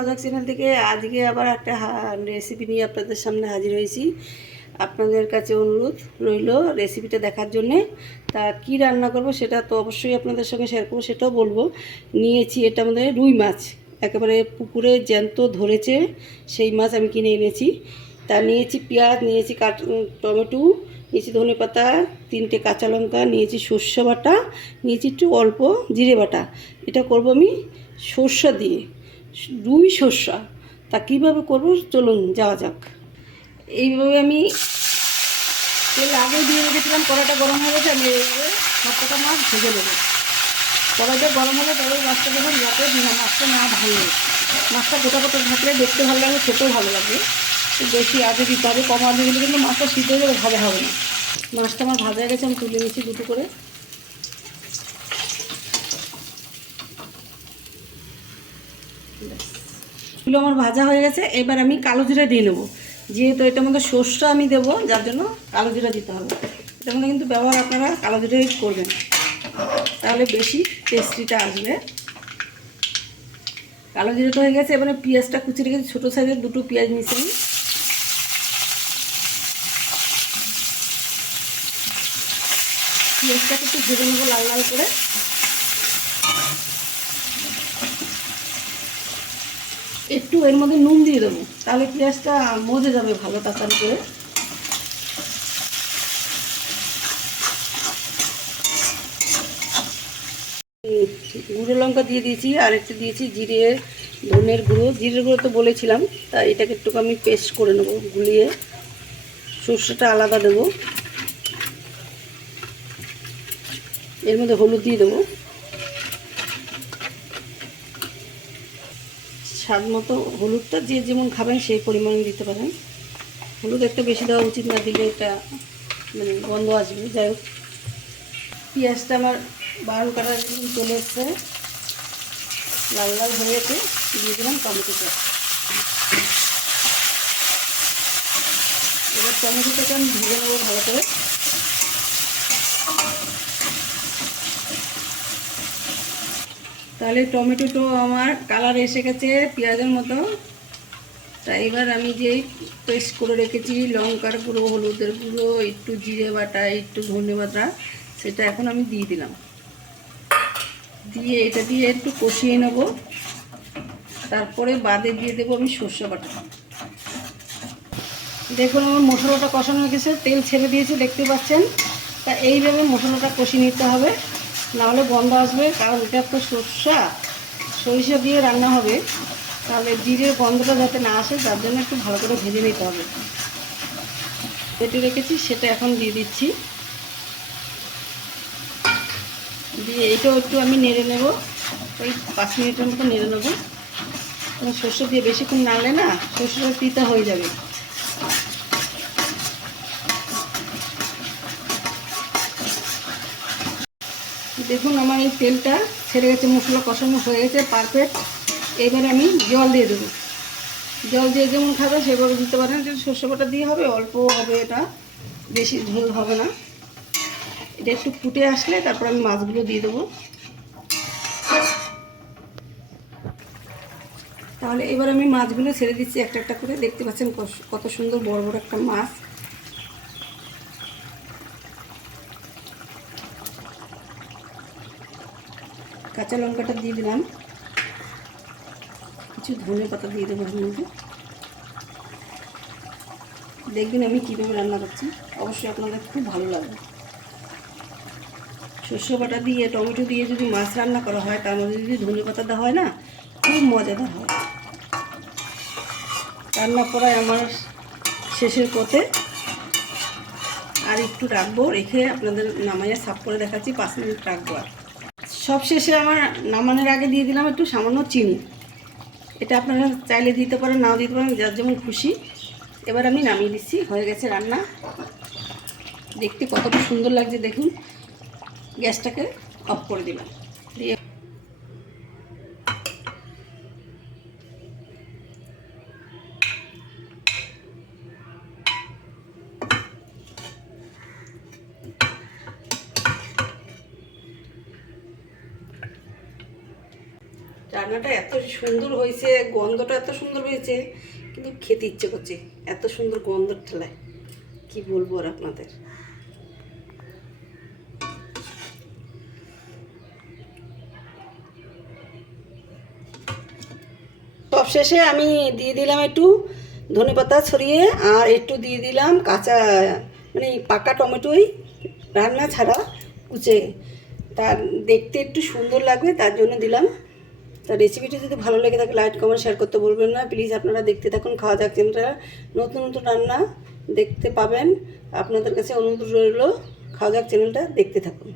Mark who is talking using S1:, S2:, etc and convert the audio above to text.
S1: খাওয়া চ্যানেল থেকে আজকে আবার একটা রেসিপি নিয়ে আপনাদের সামনে হাজির হয়েছি। আপনাদের কাছে অনুরোধ রইল রেসিপিটা দেখার জন্যে। তা কি রান্না করব সেটা তো অবশ্যই আপনাদের সঙ্গে শেয়ার করব, সেটাও বলব। নিয়েছি এটা আমাদের রুই মাছ। একেবারে পুকুরে জ্যান্ত ধরেছে, সেই মাছ আমি কিনে এনেছি। তা নিয়েছি পেঁয়াজ, নিয়েছি কাট টমেটো, নিয়েছি ধনে পাতা, তিনটে কাঁচা লঙ্কা, নিয়েছি সর্ষে বাটা, নিয়েছি একটু অল্প জিরে বাটা। এটা করব আমি সর্ষা দিয়ে। রুই সর্ষা তা কীভাবে করব? চলুন, যাওয়া যাক। এইভাবে আমি তেল আগে দিয়ে রেখেছিলাম কড়াটা গরম হয়ে গেছে, আমি এইভাবে সবকটা মাছ ভেজে নেব। কড়াইটা গরম হলে তবে মাছটা যখন যাতে মাছটা না ভাঙে মাছটা গোটা গোটা থাকলে দেখতে ভালো লাগবে খেতেও ভালো লাগে। বেশি আগে দিতে হবে, কম আগে দিলে কিন্তু মাছটা শীত হয়ে যাবে, ভাজা হবে না। মাছটা আমার ভাজা গেছে, আমি তুলে নিচ্ছি দুটো করে। এগুলো আমার ভাজা হয়ে গেছে, এবার আমি কালো জিরা দিয়ে নেব। যেহেতু এটার মধ্যে সর্ষে আমি দেবো, যার জন্য কালো জিরা দিতে হবে। এটার মধ্যে কিন্তু ব্যবহার আপনারা কালো জিরাই করবেন। তাহলে বেশি টেস্টিটা আসবে। কালো জিরাটা হয়ে গেছে, এবারে পেঁয়াজটা কুচি রেখেছি ছোটো সাইজের দুটো পেঁয়াজ আমি পেঁয়াজটাকে একটু ভেজে নেব লাল লাল করে। একটু এর মধ্যে নুন দিয়ে দেবো। তাহলে পেঁয়াজটা মজে যাবে ভালো তাড়াতাড়ি করে। গুঁড়ো লঙ্কা দিয়ে দিয়েছি, আর একটু দিয়েছি জিরে, ধনের গুঁড়ো। জিরের গুঁড়ো তো বলেছিলাম, তা এটাকে একটু আমি পেস্ট করে নেব, গুলিয়ে। সর্ষেটা আলাদা দেবো। এর মধ্যে হলুদ দিয়ে দেবো। স্বাদ মতো হলুদটা যে যেমন খাবেন সেই পরিমাণে দিতে পারেন। হলুদ একটা বেশি দেওয়া উচিত না, দিলে এটা মানে গন্ধ আসবে। যাই হোক, পেঁয়াজটা আমার বারো কাটা চলে এসছে। লাল লাল হয়ে গেছে, দিয়ে দিলাম টমেটোটা। এবার টমেটোটাকে আমি ভেজে নেব ভালো করে। তাহলে টমেটোটো আমার কালার এসে গেছে পেঁয়াজের মতো। তা এবার আমি যে পেস্ট করে রেখেছি, লঙ্কার গুঁড়ো, হলুদের গুঁড়ো, একটু জিরে বাটা, একটু ধনে বাটা, সেটা এখন আমি দিয়ে দিলাম। দিয়ে এটা দিয়ে একটু কষিয়ে নেব। তারপরে বাদে দিয়ে দেবো আমি সর্ষে বাটা। দেখুন আমার মশলাটা কষানো হয়ে গেছে, তেল ছেড়ে দিয়েছে, দেখতে পাচ্ছেন? তা এইভাবে মশলাটা কষিয়ে নিতে হবে। নাহলে গন্ধ আসবে, কারণ এটা তো সর্ষা। সরিষা দিয়ে রান্না হবে। তাহলে জিরের গন্ধটা যাতে না আসে, তার জন্য একটু ভালো করে ভেজে নিতে হবে। কেটে রেখেছি, সেটা এখন দিয়ে দিচ্ছি। দিয়ে এটাও একটু আমি নেড়ে নেব। ওই পাঁচ মিনিটের মতো নেড়ে নেব। সর্ষে দিয়ে বেশিক্ষণ নাড়লে না, সর্ষেটা তিতা হয়ে যাবে। দেখুন আমার এই তেলটা ছেড়ে গেছে, মশলা কষানো হয়ে গেছে পারফেক্ট এবারে আমি জল দিয়ে দেবো। জল দিয়ে যেমন খাবে সেভাবে দিতে পারেন, যদি সর্ষে বাটা দিয়ে হবে, অল্প হবে এটা, বেশি ঝোল হবে না। এটা একটু ফুটে আসলে তারপর আমি মাছগুলো দিয়ে দেবো। তাহলে এবার আমি মাছগুলো ছেড়ে দিচ্ছি একটা একটা করে। দেখতে পাচ্ছেন কত সুন্দর বড় বড় একটা মাছ। কাঁচা লঙ্কাটা দিয়ে দিলাম। কিছু ধনে পাতা দিয়ে দেবো মধ্যে। দেখবেন আমি কীভাবে রান্না করছি। অবশ্যই আপনাদের খুব ভালো লাগবে। শস্য বাটা দিয়ে, টমেটো দিয়ে যদি মাছ রান্না করা হয়, তার মধ্যে যদি ধনে পাতা দেওয়া হয় না, খুব মজাদার হয়। রান্না করায় আমার শেষের পথে। আর একটু রাখব, রেখে আপনাদের নামাইয়া সাফ করে দেখাচ্ছি, পাঁচ মিনিট রাখব আর। সব শেষে আমার নামানোর আগে দিয়ে দিলাম একটু সামান্য চিনি। এটা আপনারা চাইলে দিতে পারেন, নাও দিতে পারেন, যার যেমন খুশি। এবার আমি নামিয়ে দিচ্ছি, হয়ে গেছে রান্না। দেখতে কতটা সুন্দর লাগছে, দেখুন। গ্যাসটাকে অফ করে দিলাম দিয়ে রান্নাটা এত সুন্দর হয়েছে, গন্ধটা এত সুন্দর হয়েছে, কিন্তু খেতে ইচ্ছে করছে, এত সুন্দর গন্ধর ঠেলায়। কি বলব আর আপনাদের? সবশেষে আমি দিয়ে দিলাম একটু ধনেপাতা ছড়িয়ে, আর একটু দিয়ে দিলাম কাঁচা মানে পাকা টমেটোই। রান্না ছাড়া কুচে। তার দেখতে একটু সুন্দর লাগবে, তার জন্য দিলাম তা রেসিপিটি যদি ভালো লেগে থাকে লাইক কমেন্ট শেয়ার করতে বলবেন না। প্লিজ আপনারা দেখতে থাকুন খাওয়া যাক চ্যানেলটা নতুন নতুন রান্না দেখতে পাবেন। আপনাদের কাছে অনুরোধ রইল, খাওয়া যাক চ্যানেলটা দেখতে থাকুন।